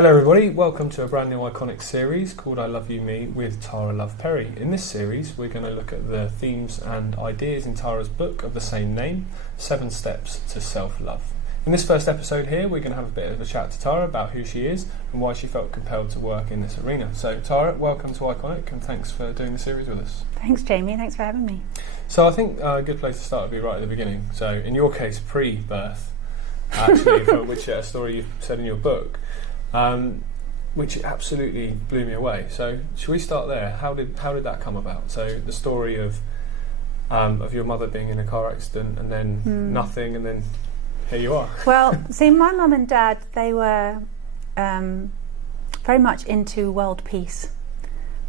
Hello everybody, welcome to a brand new Ickonic series called I Love You Me with Tara Love Perry. In this series we're going to look at the themes and ideas in Tara's book of the same name, 7 Steps to Self-Love. In this first episode here we're going to have a bit of a chat to Tara about who she is and why she felt compelled to work in this arena. So Tara, welcome to Ickonic and thanks for doing the series with us. Thanks Jamie, thanks for having me. So I think a good place to start would be right at the beginning. So in your case, pre-birth, actually, from which a story you've said in your book. Which absolutely blew me away. So should we start there? How did that come about? So the story of your mother being in a car accident and then nothing, and then here you are. Well, see, my mum and dad, they were very much into world peace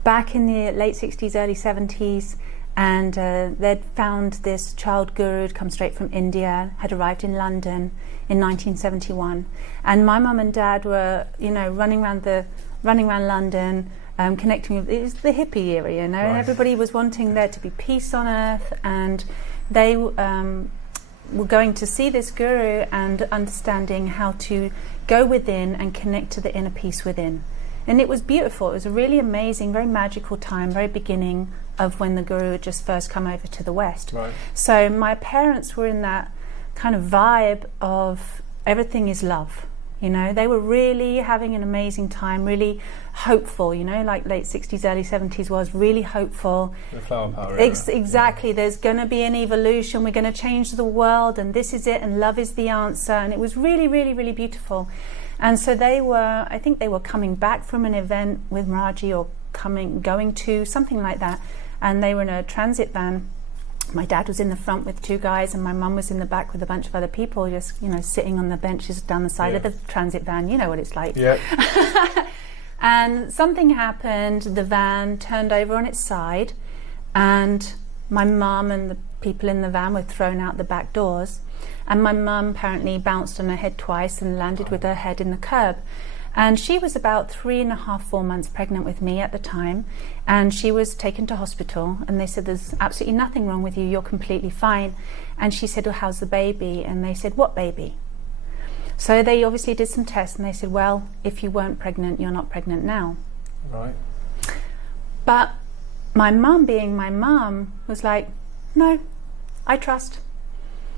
back in the late 60s, early 70s, and they'd found this child guru who'd come straight from India, had arrived in London in 1971, and my mum and dad were, running around London, connecting with, it was the hippie era, and everybody was wanting there to be peace on earth, and they were going to see this guru and understanding how to go within and connect to the inner peace within. And it was beautiful. It was a really amazing, very magical time, very beginning of when the guru had just first come over to the West. Right. So my parents were in that kind of vibe of everything is love. They were really having an amazing time, really hopeful, like late 60s, early 70s was really hopeful. The flower power. Exactly. Yeah. There's going to be an evolution. We're going to change the world, and this is it, and love is the answer. And it was really, really, really beautiful. And so I think they were coming back from an event with Maraji or going to something like that. And they were in a transit van. My dad was in the front with 2 guys, and my mum was in the back with a bunch of other people, just, sitting on the benches down the side of the transit van. You know what it's like. Yeah. And something happened. The van turned over on its side, and my mum and the people in the van were thrown out the back doors. And my mum apparently bounced on her head twice and landed with her head in the curb. And she was about 3.5, 4 months pregnant with me at the time, and she was taken to hospital, and they said, there's absolutely nothing wrong with you, you're completely fine. And she said, well, how's the baby? And they said, what baby? So they obviously did some tests, and they said, well, if you weren't pregnant, you're not pregnant now. Right. But my mum, being my mum, was like, no, I trust.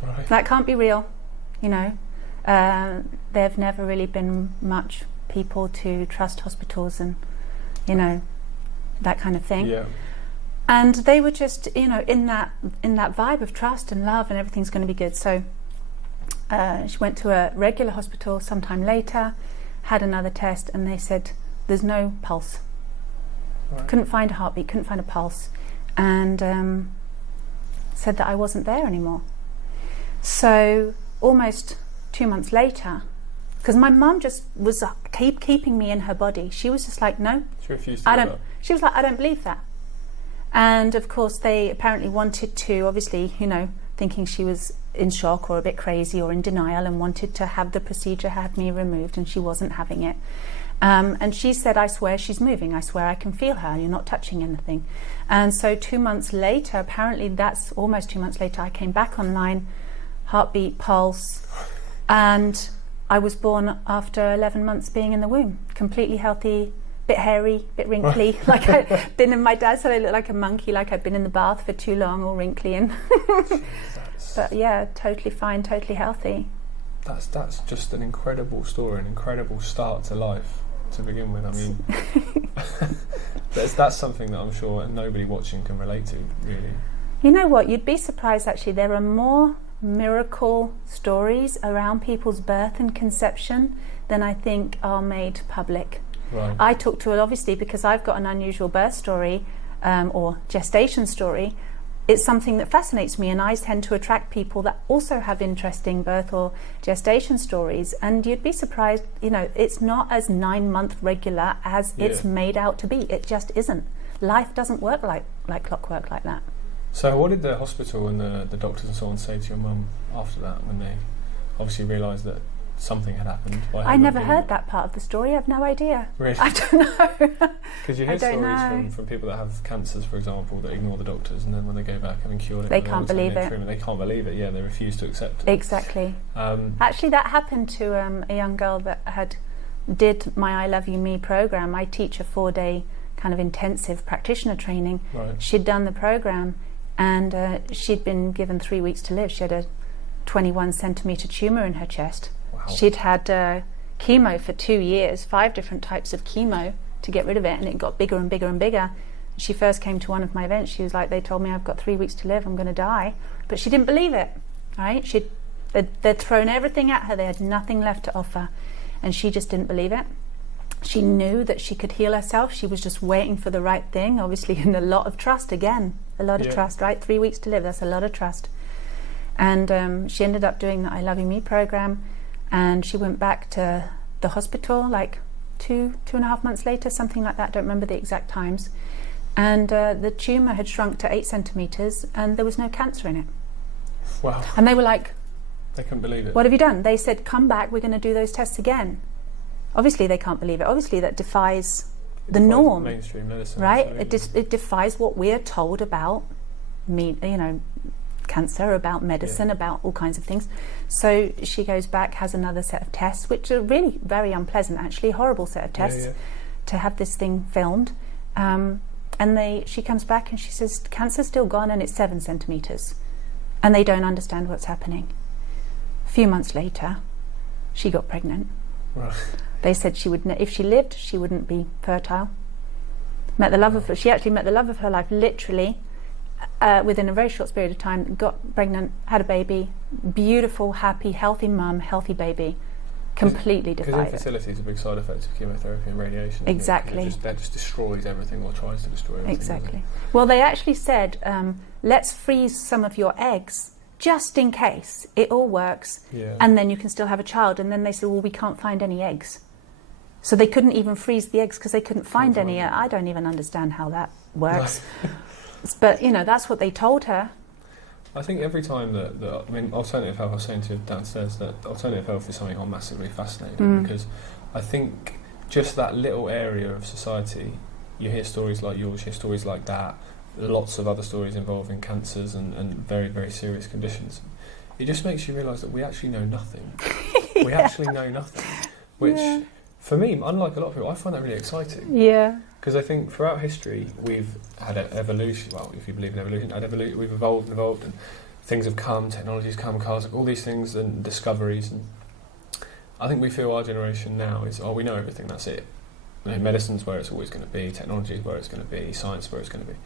Right. That can't be real, There've never really been much people to trust hospitals and, that kind of thing. Yeah. And they were just, in that vibe of trust and love, and everything's going to be good. So she went to a regular hospital sometime later, had another test, and they said, there's no pulse. Right. Couldn't find a heartbeat, couldn't find a pulse, and said that I wasn't there anymore. So almost 2 months later, because my mum just was keeping me in her body. She was just like, no, She refused to do that. She was like, I don't believe that. And of course they apparently wanted to, obviously, thinking she was in shock or a bit crazy or in denial, and wanted to have the procedure, have me removed, and she wasn't having it. And she said, I swear she's moving, I swear I can feel her, you're not touching anything. And so 2 months later, apparently that's almost 2 months later, I came back online, heartbeat, pulse, and I was born after 11 months being in the womb, completely healthy, bit hairy, bit wrinkly, like I'd been in my dad said I looked like a monkey, like I'd been in the bath for too long, all wrinkly, and but yeah, totally fine, totally healthy. That's just an incredible story, an incredible start to life to begin with. I mean, that's something that I'm sure nobody watching can relate to, really. You know what, you'd be surprised actually, there are more miracle stories around people's birth and conception than I think are made public. Right. I talk to it obviously because I've got an unusual birth story or gestation story. It's something that fascinates me, and I tend to attract people that also have interesting birth or gestation stories, and you'd be surprised, it's not as 9-month regular as it's made out to be. It just isn't. Life doesn't work like clockwork like that. So what did the hospital and the doctors and so on say to your mum after that, when they obviously realised that something had happened? I never heard that part of the story. I have no idea. Really? I don't know. Because you hear stories from people that have cancers, for example, that ignore the doctors, and then when they go back having cured it, they can't believe it. They can't believe it. Yeah, they refuse to accept it. Exactly. Actually, that happened to a young girl that had did my I Love You Me program. I teach a 4-day kind of intensive practitioner training. Right. She'd done the program, and she'd been given 3 weeks to live. She had a 21 centimetre tumour in her chest. Wow. She'd had chemo for 2 years, 5 different types of chemo to get rid of it, and it got bigger and bigger and bigger. She first came to one of my events. She was like, they told me I've got 3 weeks to live, I'm going to die. But she didn't believe it, right? They'd thrown everything at her. They had nothing left to offer, and she just didn't believe it. She knew that she could heal herself. She was just waiting for the right thing, obviously, and a lot of trust again. A lot of trust, right? 3 weeks to live, that's a lot of trust. And she ended up doing the I Love You Me program, and she went back to the hospital like 2.5 months later, something like that. Don't remember the exact times. And the tumour had shrunk to 8 centimetres, and there was no cancer in it. Wow. And they were like, They couldn't believe it. what have you done? They said, come back, we're going to do those tests again. Obviously they can't believe it. Obviously that defies the norm, mainstream medicine, right? absolutely. It defies what we're told about cancer, about medicine, about all kinds of things. So she goes back, has another set of tests, which are really very unpleasant, actually, horrible set of tests to have this thing filmed. And she comes back and she says, cancer's still gone, and it's 7 centimetres. And they don't understand what's happening. A few months later, she got pregnant. Right. They said she would, if she lived, she wouldn't be fertile. She actually met the love of her life, literally, within a very short period of time. Got pregnant, had a baby, beautiful, happy, healthy mum, healthy baby. Completely defied it. Because infertility is a big side effect of chemotherapy and radiation. Exactly. That just destroys everything, or tries to destroy everything. Exactly. Well, they actually said, let's freeze some of your eggs, just in case it all works, and then you can still have a child. And then they said, well, we can't find any eggs. So they couldn't even freeze the eggs because they couldn't find any. I don't even understand how that works. But, that's what they told her. I think every time alternative health, I was saying to you downstairs that alternative health is something I'm massively fascinated because I think just that little area of society, you hear stories like yours, you hear stories like that, lots of other stories involving cancers and very, very serious conditions. It just makes you realise that we actually know nothing. We actually know nothing, which for me, unlike a lot of people, I find that really exciting. Yeah. Because I think throughout history we've had an evolution. Well, if you believe in evolution, we've evolved, and things have come, technologies come, cars, all these things, and discoveries. And I think we feel our generation now is, we know everything. That's it. Medicine's where it's always going to be, technology is where it's going to be, science where it's going to be.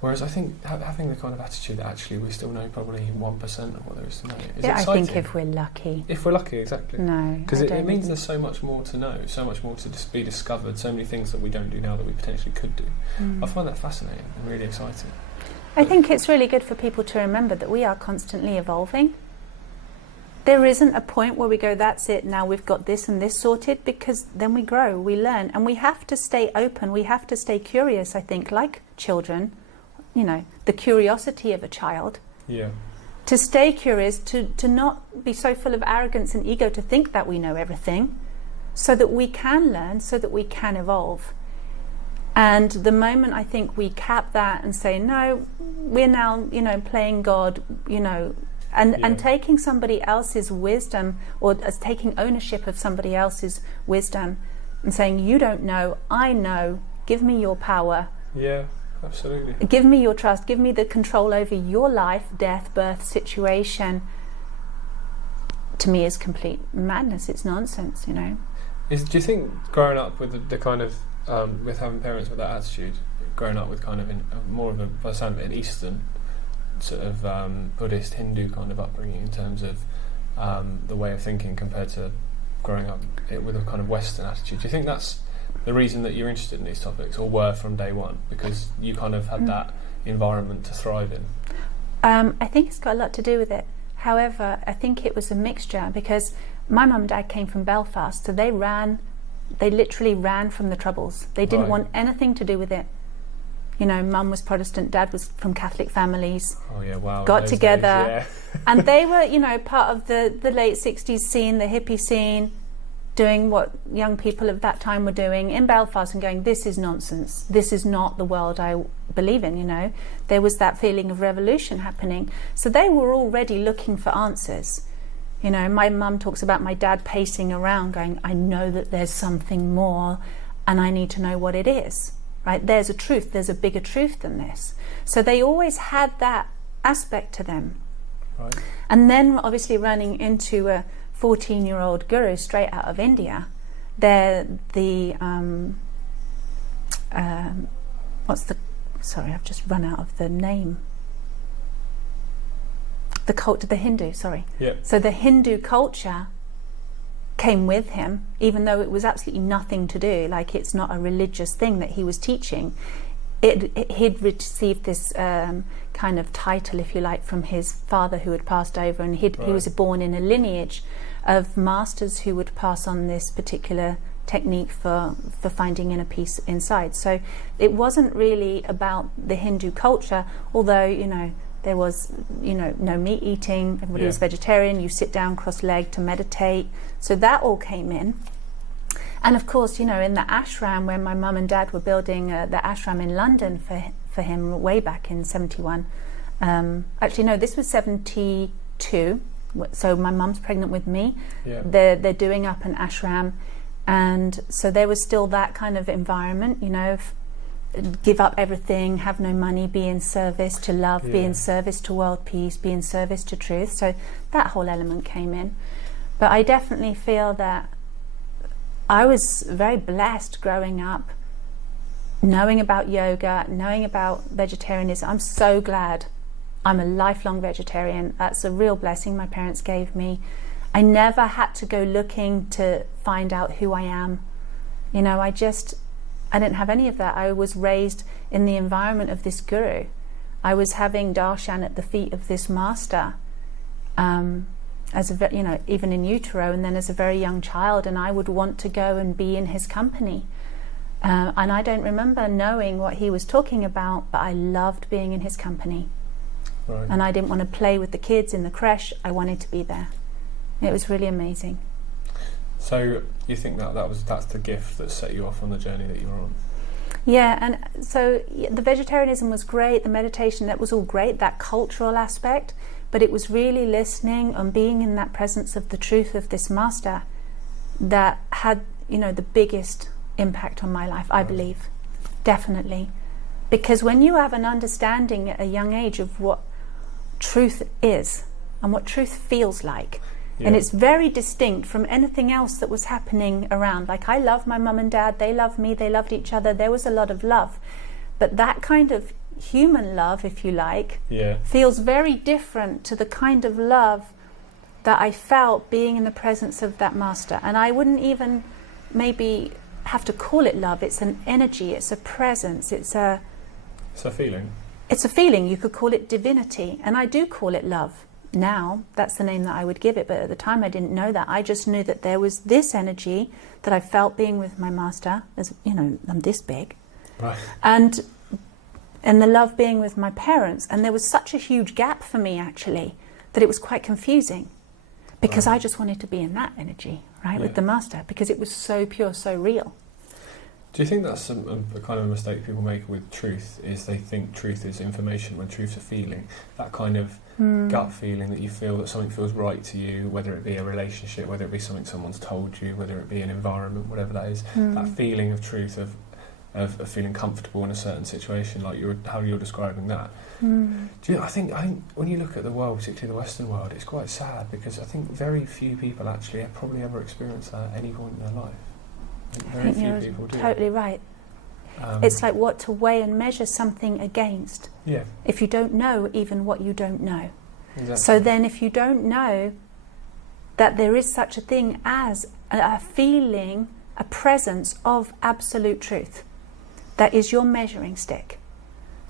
Whereas I think having the kind of attitude that actually we still know probably 1% of what there is to know is exciting. I think if we're lucky. If we're lucky, exactly. No. Because it means there's so much more to know, so much more to be discovered, so many things that we don't do now that we potentially could do. I find that fascinating and really exciting. I think it's really good for people to remember that we are constantly evolving. There isn't a point where we go, that's it, now we've got this and this sorted, because then we grow, we learn, and we have to stay open, we have to stay curious, I think, like children. The curiosity of a child. Yeah. To stay curious, to not be so full of arrogance and ego to think that we know everything, so that we can learn, so that we can evolve. And the moment I think we cap that and say, no, we're now, playing God, and taking somebody else's wisdom, or as taking ownership of somebody else's wisdom and saying, you don't know, I know, give me your power. Yeah. Absolutely. Give me your trust, give me the control over your life, death, birth, situation. To me is complete madness, it's nonsense, Do you think growing up with the kind of, with having parents with that attitude, growing up with kind of more of an Eastern sort of Buddhist, Hindu kind of upbringing in terms of the way of thinking compared to growing up with a kind of Western attitude, do you think that's the reason that you're interested in these topics, or were from day one, because you kind of had that environment to thrive in? I think it's got a lot to do with it. However, I think it was a mixture, because my mum and dad came from Belfast, so they literally ran from the Troubles. They didn't want anything to do with it. Mum was Protestant, dad was from Catholic families. Oh yeah, wow. Got together, and they were, part of the late 60s scene, the hippie scene, doing what young people of that time were doing in Belfast and going, this is nonsense, this is not the world I believe in. There was that feeling of revolution happening, so they were already looking for answers. You know, my mum talks about my dad pacing around going, I know that there's something more and I need to know what it is, right? There's a truth, there's a bigger truth than this. So they always had that aspect to them. Right. And then obviously running into a 14-year-old guru straight out of India, they're I've just run out of the name. The Hindu, sorry. Yep. So the Hindu culture came with him, even though it was absolutely nothing to do, like it's not a religious thing that he was teaching. He'd received this kind of title, if you like, from his father who had passed over, and he was born in a lineage of masters who would pass on this particular technique for finding inner peace inside. So it wasn't really about the Hindu culture, although, you know, there was, you know, no meat eating, everybody was vegetarian, you sit down cross-legged to meditate. So that all came in. And of course, you know, in the ashram, when my mum and dad were building the ashram in London for him way back in 71. Actually, no, this was 72. So my mum's pregnant with me. Yeah. They're doing up an ashram. And so there was still that kind of environment, you know, give up everything, have no money, be in service to love, be in service to world peace, be in service to truth. So that whole element came in. But I definitely feel that I was very blessed growing up, knowing about yoga, knowing about vegetarianism. I'm so glad I'm a lifelong vegetarian. That's a real blessing my parents gave me. I never had to go looking to find out who I am. You know, I didn't have any of that. I was raised in the environment of this guru. I was having darshan at the feet of this master, even in utero, and then as a very young child, and I would want to go and be in his company. And I don't remember knowing what he was talking about, but I loved being in his company. Right. And I didn't want to play with the kids in the creche. I wanted to be there. It was really amazing. So you think that's the gift that set you off on the journey that you were on? Yeah, and so the vegetarianism was great, the meditation, that was all great, that cultural aspect, but it was really listening and being in that presence of the truth of this master that had, you know, the biggest impact on my life, I believe, definitely. Because when you have an understanding at a young age of what truth is and what truth feels like, and it's very distinct from anything else that was happening around. Like, I love my mum and dad, they loved me, they loved each other, there was a lot of love. But that kind of human love, if you like, feels very different to the kind of love that I felt being in the presence of that master. And I wouldn't even maybe have to call it love. It's an energy, it's a presence, it's a feeling. It's a feeling. You could call it divinity, and I do call it love. Now, that's the name that I would give it, but at the time I didn't know that. I just knew that there was this energy that I felt being with my master, as you know, I'm this big, right, and the love being with my parents, and there was such a huge gap for me actually that it was quite confusing, because I just wanted to be in that energy, right, with the master, because it was so pure, so real. Do you think that's a kind of mistake people make with truth, is they think truth is information when truth's a feeling? That kind of gut feeling that you feel that something feels right to you, whether it be a relationship, whether it be something someone's told you, whether it be an environment, whatever that is, that feeling of truth, of feeling comfortable in a certain situation, like how you're describing that. I think when you look at the world, particularly the Western world, it's quite sad, because I think very few people actually have probably ever experienced that at any point in their life. Very few people do. Totally right. It's like what to weigh and measure something against. Yeah. If you don't know even what you don't know. Exactly. So then if you don't know that there is such a thing as a feeling, a presence of absolute truth, that is your measuring stick,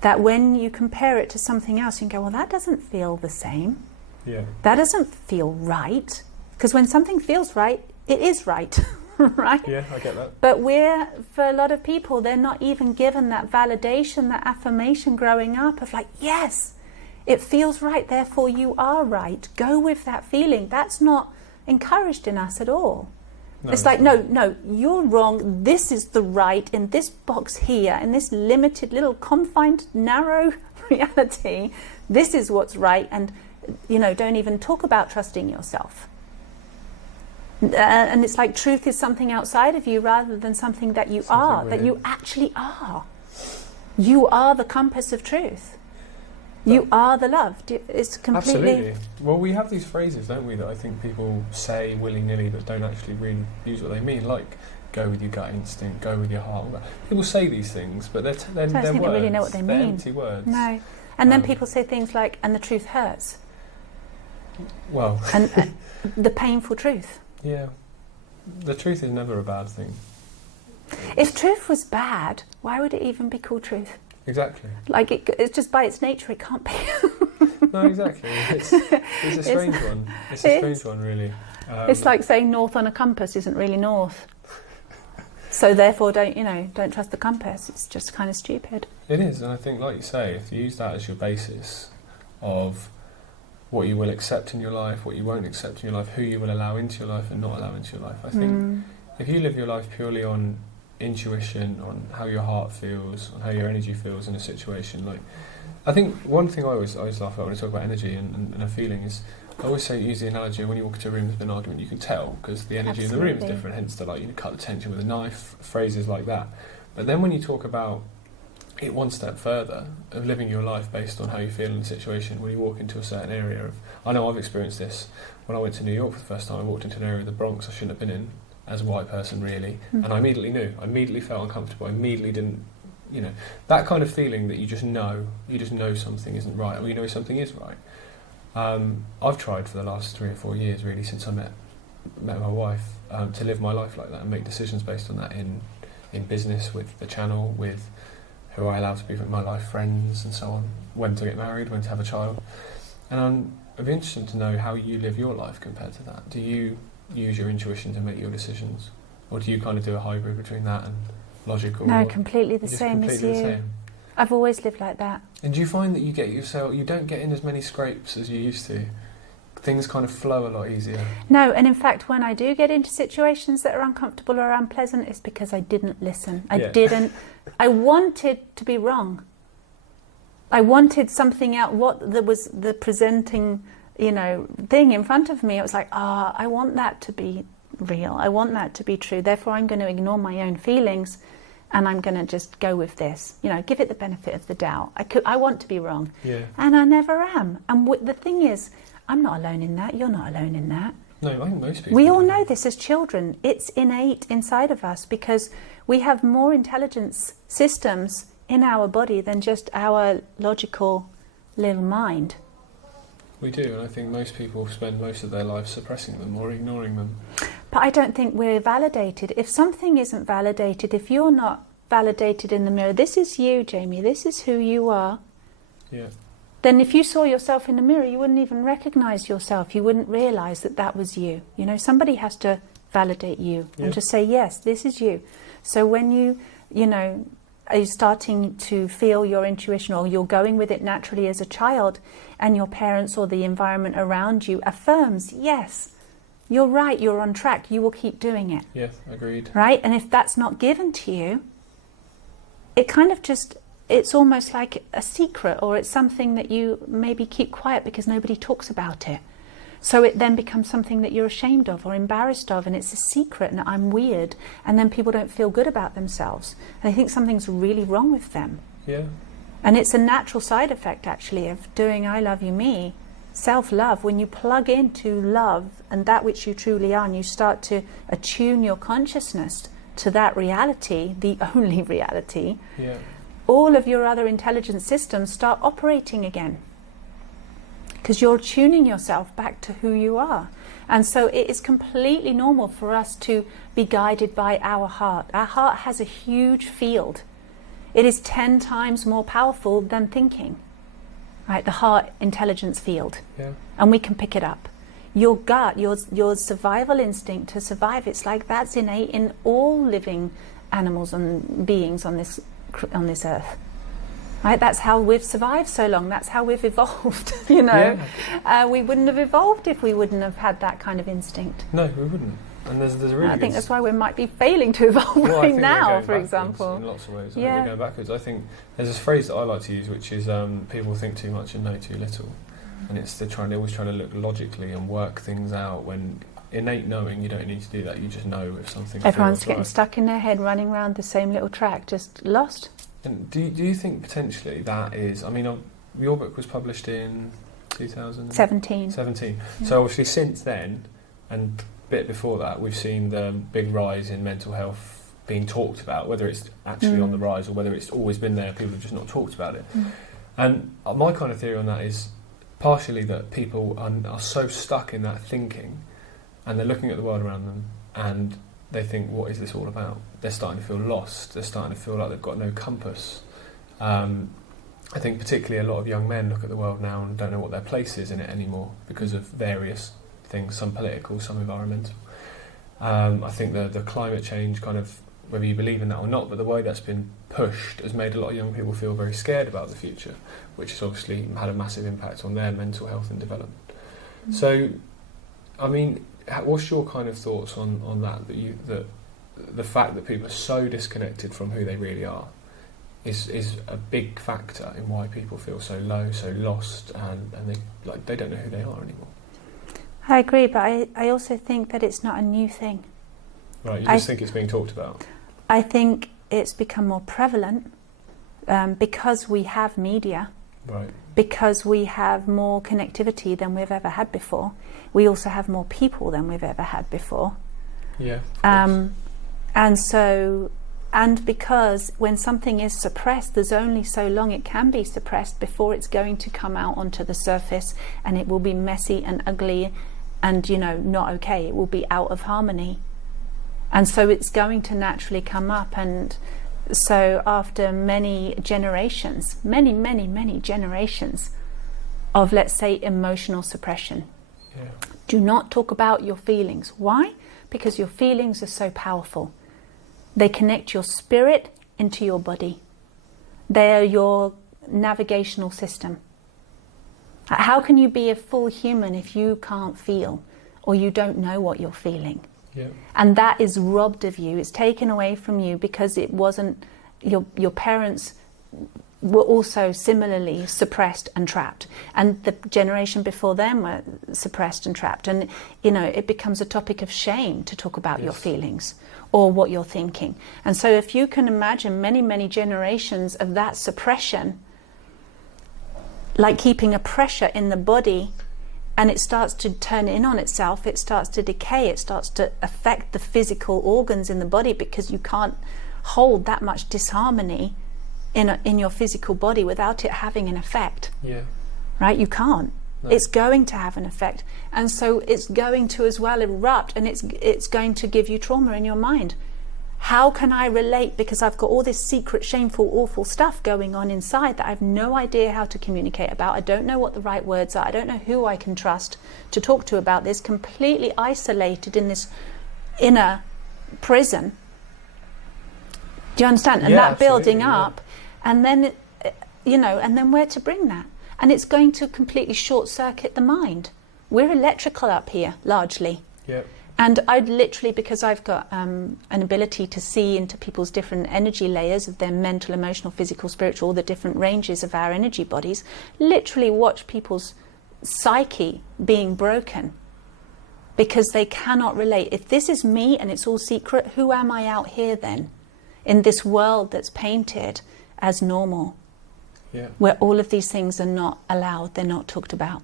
that when you compare it to something else, you can go, well, that doesn't feel the same. Yeah. That doesn't feel right. Because when something feels right, it is right. Right? Yeah, I get that. But for a lot of people, they're not even given that validation, that affirmation growing up of like, yes, it feels right, therefore you are right. Go with that feeling. That's not encouraged in us at all. No, it's like, no, you're wrong. This is the right in this box here, in this limited little confined, narrow reality. This is what's right. And, you know, don't even talk about trusting yourself. And it's like truth is something outside of you rather than something that you are, that you actually are. You are the compass of truth. You are the love. It's completely... Absolutely. Well, we have these phrases, don't we, that I think people say willy-nilly but don't actually really use what they mean, like go with your gut instinct, go with your heart. People say these things, but they're I don't think words. they really know what they They're mean. empty words. No. And then people say things like, and the truth hurts. Well... And the painful truth. Yeah. The truth is never a bad thing. If truth was bad, why would it even be called truth? Exactly. Like, it's just by its nature, it can't be. No, exactly. It's a strange one. It's a strange one, really. It's like saying north on a compass isn't really north. So therefore, don't trust the compass. It's just kind of stupid. It is, and I think, like you say, if you use that as your basis of what you will accept in your life, what you won't accept in your life, who you will allow into your life and not allow into your life, I think if you live your life purely on intuition, on how your heart feels, on how your energy feels in a situation, like, I think one thing I always laugh at when I talk about energy and a feeling is, I always say, use the analogy, when you walk into a room with an argument, you can tell, because the energy in the room is different, hence the, cut the tension with a knife, phrases like that. But then when you talk about it one step further, of living your life based on how you feel in a situation, when you walk into a certain area of, I know I've experienced this, when I went to New York for the first time, I walked into an area of the Bronx I shouldn't have been in, as a white person really, and I immediately knew, I immediately felt uncomfortable, I immediately didn't, that kind of feeling that you just know something isn't right, or you know something is right. I've tried for the last 3 or 4 years, really, since I met my wife, to live my life like that and make decisions based on that in business, with the channel, with who I allow to be my life friends and so on, when to get married, when to have a child. And I'd be interested to know how you live your life compared to that. Do you use your intuition to make your decisions? Or do you kind of do a hybrid between that and logical? No, completely the same as you. I've always lived like that. And do you find that you don't get in as many scrapes as you used to? Things kind of flow a lot easier. No, and in fact, when I do get into situations that are uncomfortable or unpleasant, it's because I didn't listen. I wanted to be wrong. I wanted something out, what there was the presenting, thing in front of me. It was like, I want that to be real. I want that to be true. Therefore, I'm going to ignore my own feelings. And I'm going to just go with this, give it the benefit of the doubt. I want to be wrong, and I never am. And the thing is, I'm not alone in that. You're not alone in that. No, I think most people. We all know this as children. It's innate inside of us because we have more intelligence systems in our body than just our logical little mind. We do, and I think most people spend most of their lives suppressing them or ignoring them. But I don't think we're validated. If something isn't validated, if you're not validated in the mirror, this is you, Jamie, this is who you are. Yeah. Then if you saw yourself in the mirror, you wouldn't even recognise yourself. You wouldn't realise that was you. Somebody has to validate you and just say, yes, this is you. So when you are starting to feel your intuition, or you're going with it naturally as a child, and your parents or the environment around you affirms, yes, you're right, you're on track, you will keep doing it. Yeah, agreed. Right? And if that's not given to you, it kind of it's almost like a secret, or it's something that you maybe keep quiet because nobody talks about it. So it then becomes something that you're ashamed of or embarrassed of, and it's a secret, and I'm weird, and then people don't feel good about themselves. And they think something's really wrong with them. Yeah. And it's a natural side effect, actually, of doing I Love You Me. Self-love, when you plug into love and that which you truly are, and you start to attune your consciousness to that reality, the only reality, all of your other intelligence systems start operating again. Because you're tuning yourself back to who you are. And so it is completely normal for us to be guided by our heart. Our heart has a huge field. It is 10 times more powerful than thinking. Right, the heart intelligence field, and we can pick it up. Your gut, your survival instinct to survive, it's like that's innate in all living animals and beings on this earth. Right, that's how we've survived so long. That's how we've evolved. We wouldn't have evolved if we wouldn't have had that kind of instinct. No, we wouldn't. And there's a really I think that's why we might be failing to evolve right now, for example. In lots of ways, we're going backwards. I think there's this phrase that I like to use, which is people think too much and know too little. And it's they're always trying to look logically and work things out, when innate knowing. You don't need to do that. You just know if something Everyone's feels getting right. stuck in their head, running around the same little track, just lost. And do you think potentially that is? I mean, your book was published in 2017. 17. Yeah. So obviously since then, and a bit before that, we've seen the big rise in mental health being talked about, whether it's actually on the rise or whether it's always been there, people have just not talked about it. And my kind of theory on that is partially that people are so stuck in that thinking, and they're looking at the world around them and they think, what is this all about? They're starting to feel lost, they're starting to feel like they've got no compass. I think particularly a lot of young men look at the world now and don't know what their place is in it anymore because of various things, some political, some environmental. I think the climate change kind of, whether you believe in that or not, but the way that's been pushed has made a lot of young people feel very scared about the future, which has obviously had a massive impact on their mental health and development. So, I mean, what's your kind of thoughts on that, that the fact that people are so disconnected from who they really are is a big factor in why people feel so low, so lost, and they don't know who they are anymore? I agree, but I also think that it's not a new thing. Right, you just think it's being talked about? I think it's become more prevalent because we have media, right? Because we have more connectivity than we've ever had before. We also have more people than we've ever had before. Yeah. And because when something is suppressed, there's only so long it can be suppressed before it's going to come out onto the surface, and it will be messy and ugly and, not okay. It will be out of harmony. And so it's going to naturally come up. And so after many generations, many generations of, let's say, emotional suppression, do not talk about your feelings. Why? Because your feelings are so powerful. They connect your spirit into your body. They are your navigational system. How can you be a full human if you can't feel or you don't know what you're feeling? Yeah. And that is robbed of you. It's taken away from you because it wasn't, your parents were also similarly suppressed and trapped, and the generation before them were suppressed and trapped, and it becomes a topic of shame to talk about your feelings or what you're thinking. And so if you can imagine many generations of that suppression, like keeping a pressure in the body, and it starts to turn in on itself, it starts to decay, it starts to affect the physical organs in the body, because you can't hold that much disharmony in your physical body without it having an effect. Yeah. Right? You can't. No. It's going to have an effect. And so it's going to as well erupt, and it's going to give you trauma in your mind. How can I relate? Because I've got all this secret, shameful, awful stuff going on inside that I have no idea how to communicate about. I don't know what the right words are. I don't know who I can trust to talk to about this, completely isolated in this inner prison. Do you understand? And that building up, and then, and then where to bring that? And it's going to completely short circuit the mind. We're electrical up here, largely. Yeah. And I'd literally, because I've got an ability to see into people's different energy layers of their mental, emotional, physical, spiritual, all the different ranges of our energy bodies, literally watch people's psyche being broken because they cannot relate. If this is me and it's all secret, who am I out here then? In this world that's painted as normal, where all of these things are not allowed, they're not talked about.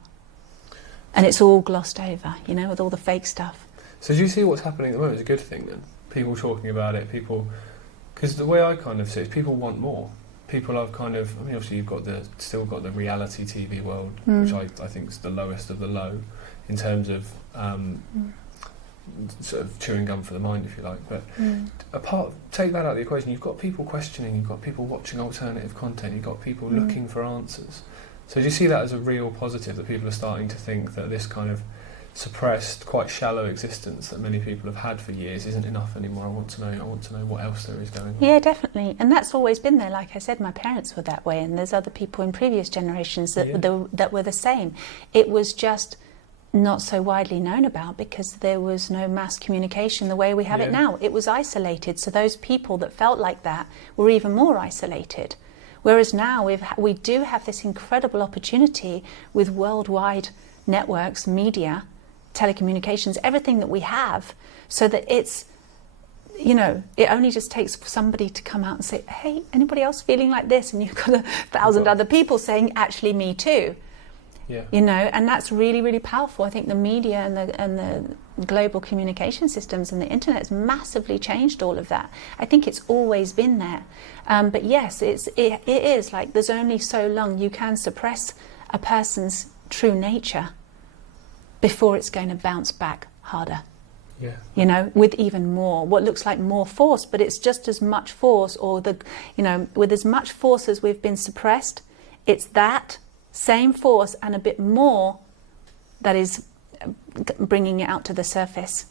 And it's all glossed over, with all the fake stuff. So do you see what's happening at the moment is a good thing then? People talking about it, because the way I kind of see it is people want more. People are obviously you've still got the reality TV world, which I think is the lowest of the low in terms of sort of chewing gum for the mind, if you like. But take that out of the equation, you've got people questioning, you've got people watching alternative content, you've got people looking for answers. So do you see that as a real positive, that people are starting to think that this kind of suppressed, quite shallow existence that many people have had for years isn't enough anymore? I want to know what else there is going on. Yeah, definitely. And that's always been there. Like I said, my parents were that way, and there's other people in previous generations that were the same. It was just not so widely known about because there was no mass communication the way we have it now. It was isolated, so those people that felt like that were even more isolated. Whereas now we do have this incredible opportunity with worldwide networks, media, telecommunications, everything that we have, so that it's, you know, it only just takes somebody to come out and say, hey, anybody else feeling like this? And you've got 1,000 other people saying, actually, me too. Yeah. You know, and that's really, really powerful. I think the media and the global communication systems and the internet has massively changed all of that. I think it's always been there. But yes, it is like there's only so long you can suppress a person's true nature before it's going to bounce back harder. Yeah. You know, with even more, what looks like more force, but it's just as much force, or you know, with as much force as we've been suppressed, it's that same force and a bit more that is bringing it out to the surface.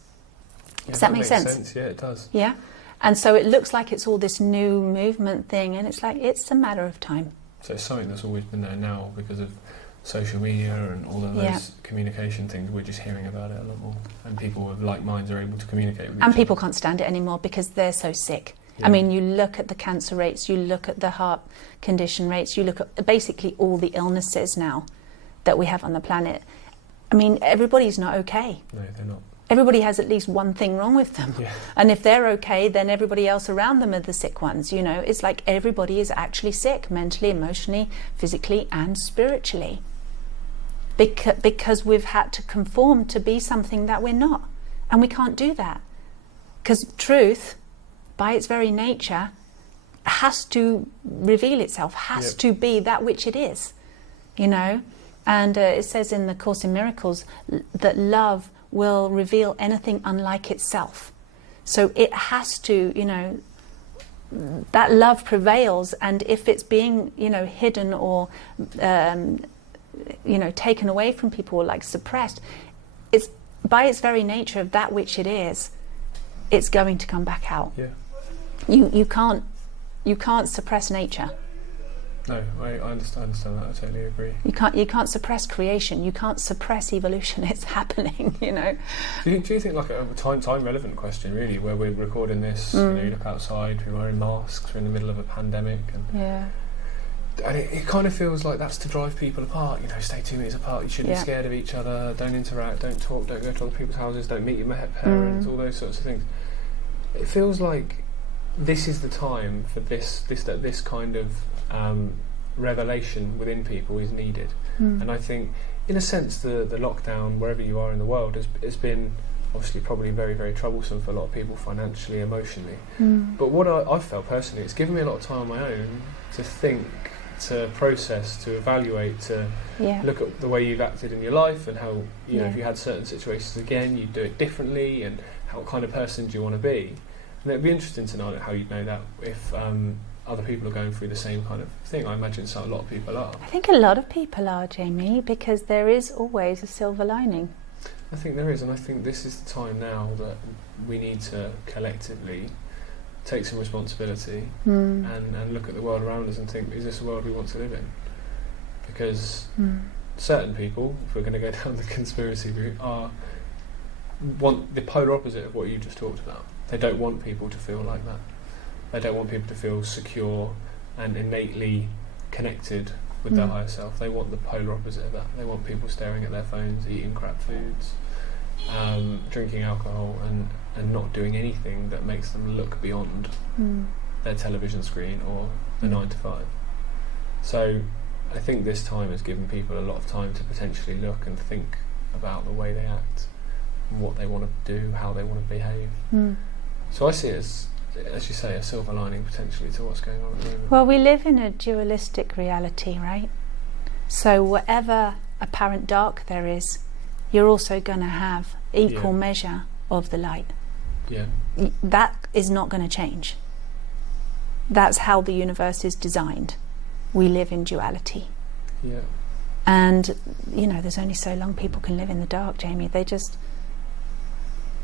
Yeah, Does that make sense? Yeah, it does. Yeah. And so it looks like it's all this new movement thing, and it's like, it's a matter of time. So it's something that's always been there now because of social media and all of those communication things. We're just hearing about it a lot more, and people with like minds are able to communicate with each And other. people can't stand it anymore because they're so sick. Yeah. I mean, you look at the cancer rates, you look at the heart condition rates, you look at basically all the illnesses now that we have on the planet. I mean, everybody's not okay. No, they're not. Everybody has at least one thing wrong with them. Yeah. And if they're okay, then everybody else around them are the sick ones. You know, it's like everybody is actually sick, mentally, emotionally, physically, and spiritually. Because we've had to conform to be something that we're not. And we can't do that. Because truth, by its very nature, has to reveal itself, has to be that which it is, you know. And it says in the Course in Miracles that love will reveal anything unlike itself. So it has to, you know, that love prevails, and if it's being, you know, hidden or, you know, taken away from people, or like suppressed, it's by its very nature of that which it is, it's going to come back out. Yeah. You can't suppress nature. No, I understand that. I totally agree. You can't suppress creation. You can't suppress evolution. It's happening, you know. Do you think, like a time relevant question, really, where we're recording this? You know, you look outside, we're wearing masks, we're in the middle of a pandemic, and it kind of feels like that's to drive people apart. You know, stay 2 meters apart. You shouldn't be scared of each other. Don't interact. Don't talk. Don't go to other people's houses. Don't meet your parents. All those sorts of things. It feels like this is the time for this kind of revelation within people is needed. And I think, in a sense, the lockdown, wherever you are in the world, has been obviously probably very, very troublesome for a lot of people financially, emotionally. But what I've felt personally, it's given me a lot of time on my own to think, to process, to evaluate, to look at the way you've acted in your life, and how, you know, if you had certain situations again, you'd do it differently, and what kind of person do you want to be. And it'd be interesting to know how you'd know that if other people are going through the same kind of thing. I imagine a lot of people are. I think a lot of people are, Jamie, because there is always a silver lining. I think there is, and I think this is the time now that we need to collectively take some responsibility and look at the world around us and think, is this a world we want to live in? Because certain people, if we're going to go down the conspiracy route, want the polar opposite of what you just talked about. They don't want people to feel like that. They don't want people to feel secure and innately connected with their higher self. They want the polar opposite of that. They want people staring at their phones, eating crap foods, drinking alcohol, and not doing anything that makes them look beyond their television screen or the 9 to 5. So I think this time has given people a lot of time to potentially look and think about the way they act, what they want to do, how they want to behave. So I see it as you say, a silver lining potentially to what's going on at the moment. Well, we live in a dualistic reality, right? So whatever apparent dark there is, you're also going to have equal measure of the light. Yeah. That is not going to change. That's how the universe is designed. We live in duality. Yeah. And, you know, there's only so long people can live in the dark, Jamie. They just...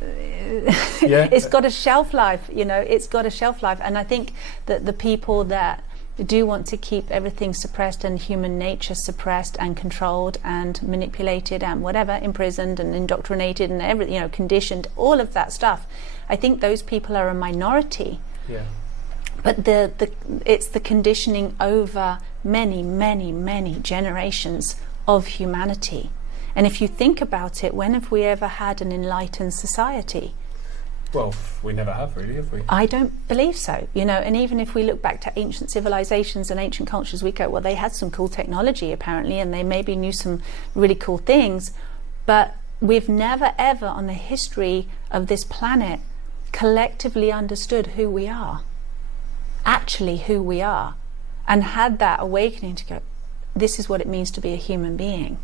it's got a shelf life, you know, it's got a shelf life. And I think that the people that do want to keep everything suppressed and human nature suppressed and controlled and manipulated and whatever, imprisoned and indoctrinated and everything, you know, conditioned, all of that stuff, I think those people are a minority. Yeah. But it's the conditioning over many, many, many generations of humanity. And if you think about it, when have we ever had an enlightened society? Well, we never have really, have we? I don't believe so, you know. And even if we look back to ancient civilizations and ancient cultures, we go, well, they had some cool technology apparently, and they maybe knew some really cool things, but we've never ever on the history of this planet collectively understood who we are, actually who we are, and had that awakening to go, this is what it means to be a human being.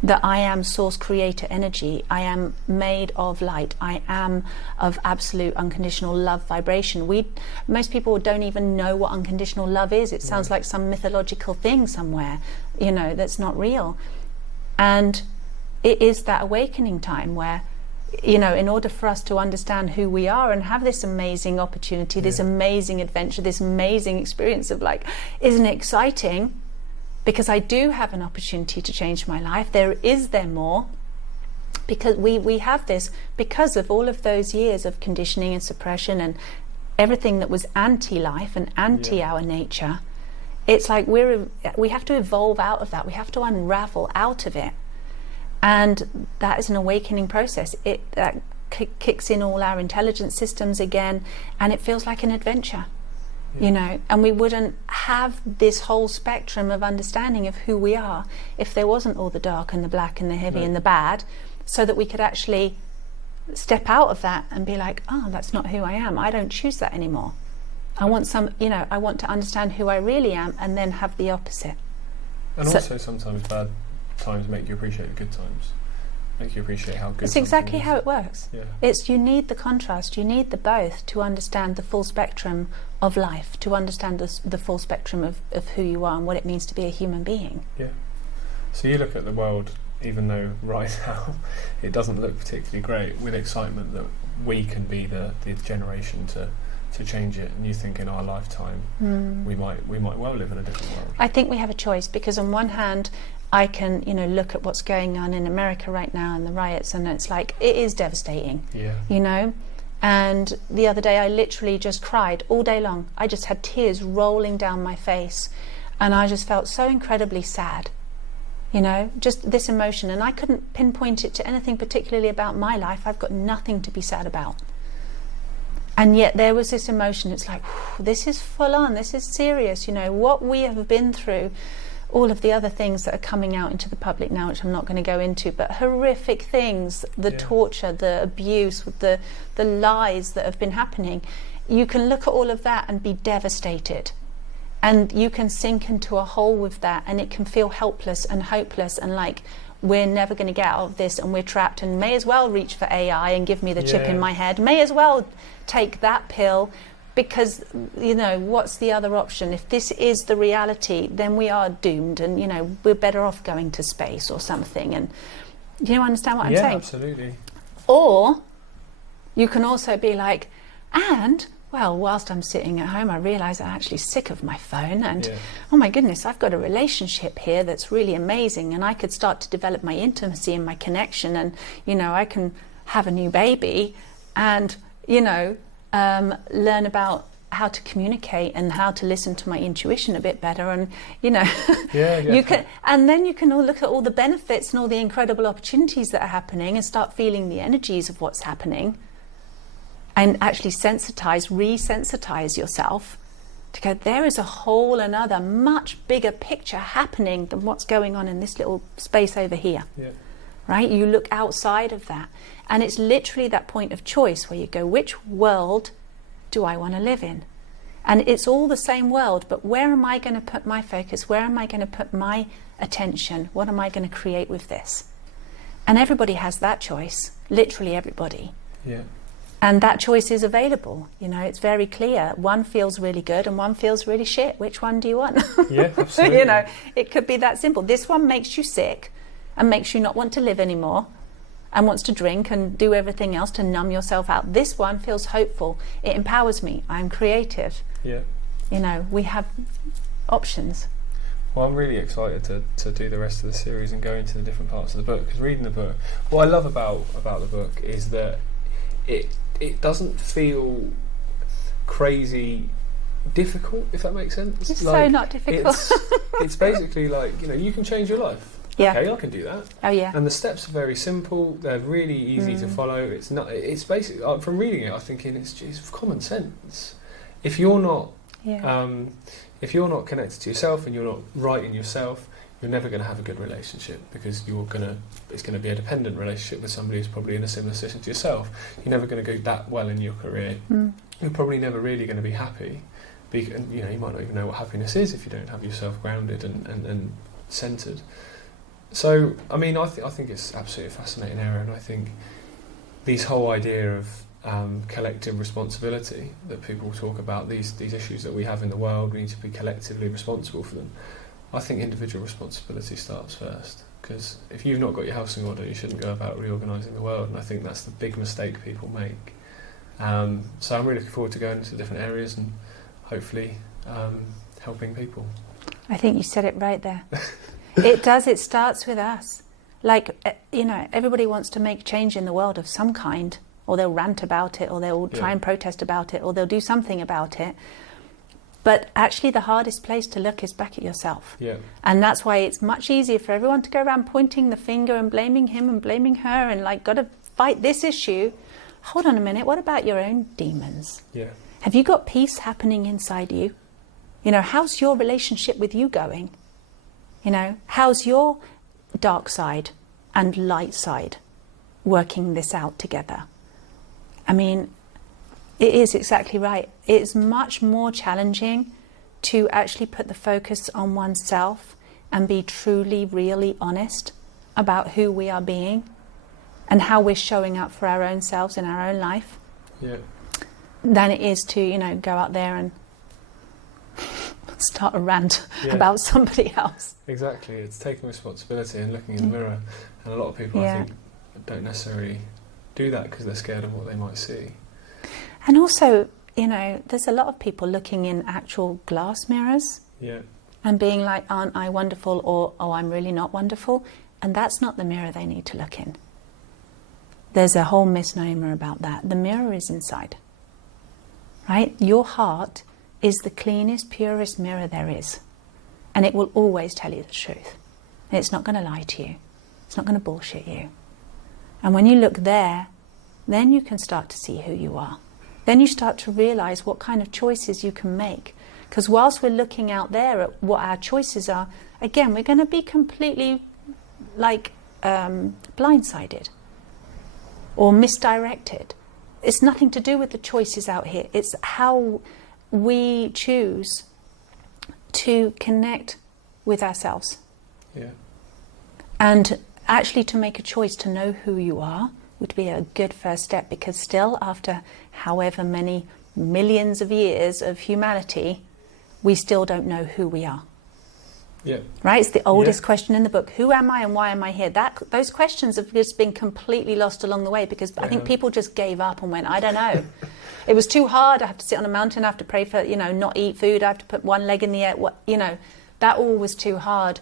That I am source creator energy, I am made of light, I am of absolute unconditional love vibration. Most people don't even know what unconditional love is. It sounds like some mythological thing somewhere, you know, that's not real. And it is that awakening time where, you know, in order for us to understand who we are and have this amazing opportunity, this amazing adventure, this amazing experience of like, isn't it exciting? Because I do have an opportunity to change my life. There more, because we have this because of all of those years of conditioning and suppression and everything that was anti-life and anti our nature. It's like we have to evolve out of that. We have to unravel out of it, and that is an awakening process. That kicks in all our intelligence systems again, and it feels like an adventure. You know, and we wouldn't have this whole spectrum of understanding of who we are if there wasn't all the dark and the black and the heavy and the bad, so that we could actually step out of that and be like, oh, that's not who I am. I don't choose that anymore. I want I want to understand who I really am, and then have the opposite. And also sometimes bad times make you appreciate the good times. Make you appreciate how good. It's exactly how it works. Yeah. You need the contrast, you need the both to understand the full spectrum of life, to understand the full spectrum of who you are and what it means to be a human being. Yeah. So you look at the world, even though right now it doesn't look particularly great, with excitement that we can be the generation to change it, and you think in our lifetime we might well live in a different world. I think we have a choice, because on one hand I can, you know, look at what's going on in America right now and the riots, and it's like, it is devastating. You know, and the other day I literally just cried all day long. I just had tears rolling down my face, and I just felt so incredibly sad, you know, just this emotion, and I couldn't pinpoint it to anything particularly about my life. I've got nothing to be sad about. And yet there was this emotion. It's like, this is full on, this is serious, you know, what we have been through, all of the other things that are coming out into the public now, which I'm not going to go into, but horrific things, the torture, the abuse, the lies that have been happening. You can look at all of that and be devastated, and you can sink into a hole with that, and it can feel helpless and hopeless, and like we're never going to get out of this, and we're trapped, and may as well reach for AI and give me the chip in my head, may as well take that pill, because, you know, what's the other option? If this is the reality, then we are doomed, and, you know, we're better off going to space or something. And do you understand what I'm saying? Yeah, absolutely. Or you can also be like, and, well, whilst I'm sitting at home, I realise I'm actually sick of my phone, and oh my goodness, I've got a relationship here that's really amazing, and I could start to develop my intimacy and my connection, and, you know, I can have a new baby, and, you know, learn about how to communicate and how to listen to my intuition a bit better, and, you know, you can, and then you can all look at all the benefits and all the incredible opportunities that are happening, and start feeling the energies of what's happening, and actually resensitize yourself to go, there is a whole another much bigger picture happening than what's going on in this little space over here. Right? You look outside of that, and it's literally that point of choice where you go, which world do I want to live in? And it's all the same world, but where am I going to put my focus? Where am I going to put my attention? What am I going to create with this? And everybody has that choice, literally everybody. And that choice is available. You know, it's very clear. One feels really good and one feels really shit. Which one do you want? Absolutely. You know, it could be that simple. This one makes you sick and makes you not want to live anymore, and wants to drink and do everything else to numb yourself out. This one feels hopeful. It empowers me. I'm creative. You know, we have options. Well, I'm really excited to do the rest of the series and go into the different parts of the book, because reading the book, what I love about the book is that it doesn't feel crazy difficult, if that makes sense. It's like, so not difficult. It's basically like, you know, you can change your life. Yeah. Okay, I can do that. Oh yeah. And the steps are very simple. They're really easy to follow. It's not. It's basically from reading it, I'm thinking it's common sense. If you're not, if you're not connected to yourself and you're not right in yourself, you're never going to have a good relationship, because it's going to be a dependent relationship with somebody who's probably in a similar situation to yourself. You're never going to go that well in your career. You're probably never really going to be happy. You know, you might not even know what happiness is if you don't have yourself grounded and centred. So, I mean, I think it's absolutely a fascinating area, and I think this whole idea of collective responsibility that people talk about, these issues that we have in the world, we need to be collectively responsible for them. I think individual responsibility starts first, because if you've not got your house in order, you shouldn't go about reorganising the world, and I think that's the big mistake people make. So I'm really looking forward to going into different areas and hopefully helping people. I think you said it right there. It does. It starts with us. Like, you know, everybody wants to make change in the world of some kind, or they'll rant about it, or they'll try and protest about it, or they'll do something about it. But actually the hardest place to look is back at yourself. Yeah. And that's why it's much easier for everyone to go around pointing the finger and blaming him and blaming her and like, got to fight this issue. Hold on a minute, what about your own demons? Yeah. Have you got peace happening inside you? You know, how's your relationship with you going? You know, how's your dark side and light side working this out together? I mean, it is exactly right. It's much more challenging to actually put the focus on oneself and be truly, really honest about who we are being and how we're showing up for our own selves in our own life, than it is to, you know, go out there and start a rant about somebody else. Exactly. It's taking responsibility and looking in the mirror. And a lot of people, I think, don't necessarily do that because they're scared of what they might see. And also, you know, there's a lot of people looking in actual glass mirrors and being like, aren't I wonderful? Or, oh, I'm really not wonderful. And that's not the mirror they need to look in. There's a whole misnomer about that. The mirror is inside, right? Your heart is the cleanest, purest mirror there is. And it will always tell you the truth. And it's not going to lie to you. It's not going to bullshit you. And when you look there, then you can start to see who you are. Then you start to realize what kind of choices you can make. Because whilst we're looking out there at what our choices are, again, we're going to be completely like blindsided or misdirected. It's nothing to do with the choices out here. It's how we choose to connect with ourselves. Yeah. And actually to make a choice to know who you are would be a good first step, because still, after however many millions of years of humanity, we still don't know who we are. Yeah. Right? It's the oldest question in the book. Who am I and why am I here? Those questions have just been completely lost along the way, because I think people just gave up and went, I don't know. It was too hard. I have to sit on a mountain. I have to pray for, you know, not eat food. I have to put one leg in the air. You know, that all was too hard.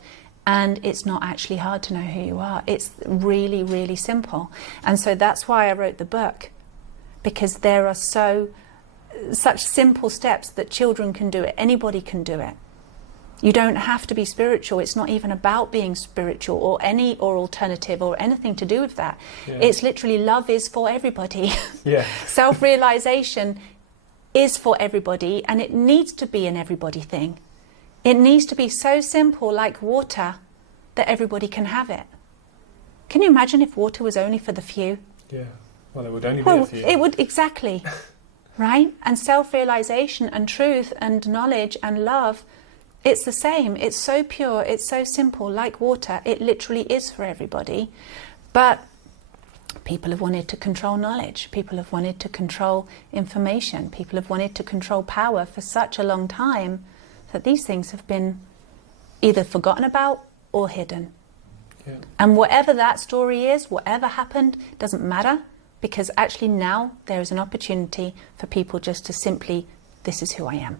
And it's not actually hard to know who you are. It's really, really simple. And so that's why I wrote the book, because there are such simple steps that children can do it. Anybody can do it. You don't have to be spiritual. It's not even about being spiritual or alternative or anything to do with that. Yeah. It's literally love is for everybody. Yeah. Self-realization is for everybody, and it needs to be an everybody thing. It needs to be so simple, like water, that everybody can have it. Can you imagine if water was only for the few? Yeah. Well, it would only be a few. It would, exactly. Right? And self-realization and truth and knowledge and love, it's the same. It's so pure. It's so simple, like water. It literally is for everybody. But people have wanted to control knowledge. People have wanted to control information. People have wanted to control power for such a long time that these things have been either forgotten about or hidden. Yeah. And whatever that story is, whatever happened, doesn't matter, because actually now there is an opportunity for people just to simply, this is who I am.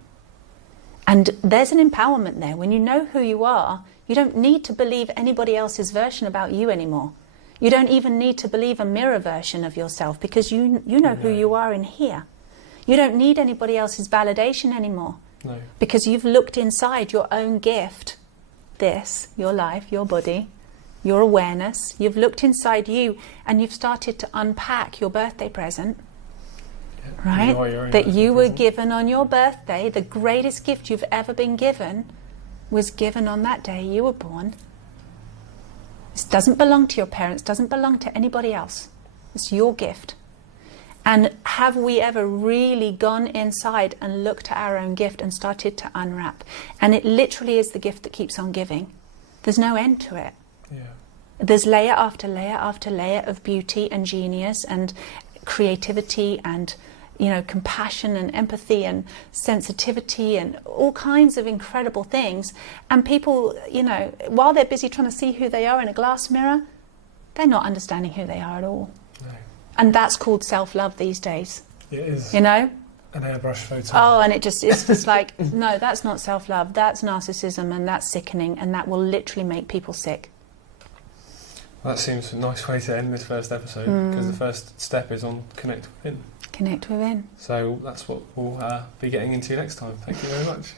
And there's an empowerment there. When you know who you are, you don't need to believe anybody else's version about you anymore. You don't even need to believe a mirror version of yourself, because you know who you are in here. You don't need anybody else's validation anymore. No. Because you've looked inside your own gift, this, your life, your body, your awareness, you've looked inside you, and you've started to unpack your birthday present, right? That you were given on your birthday. The greatest gift you've ever been given was given on that day you were born. This doesn't belong to your parents, doesn't belong to anybody else. It's your gift. And have we ever really gone inside and looked at our own gift and started to unwrap? And it literally is the gift that keeps on giving. There's no end to it. Yeah. There's layer after layer after layer of beauty and genius and creativity and, you know, compassion and empathy and sensitivity and all kinds of incredible things. And people, you know, while they're busy trying to see who they are in a glass mirror, they're not understanding who they are at all. No. And that's called self-love these days. It is. You know? An airbrush photo. Oh, and it's just like, no, that's not self-love. That's narcissism, and that's sickening, and that will literally make people sick. Well, that seems a nice way to end this first episode, because the first step is on connect within. Connect within. So that's what we'll be getting into next time. Thank you very much.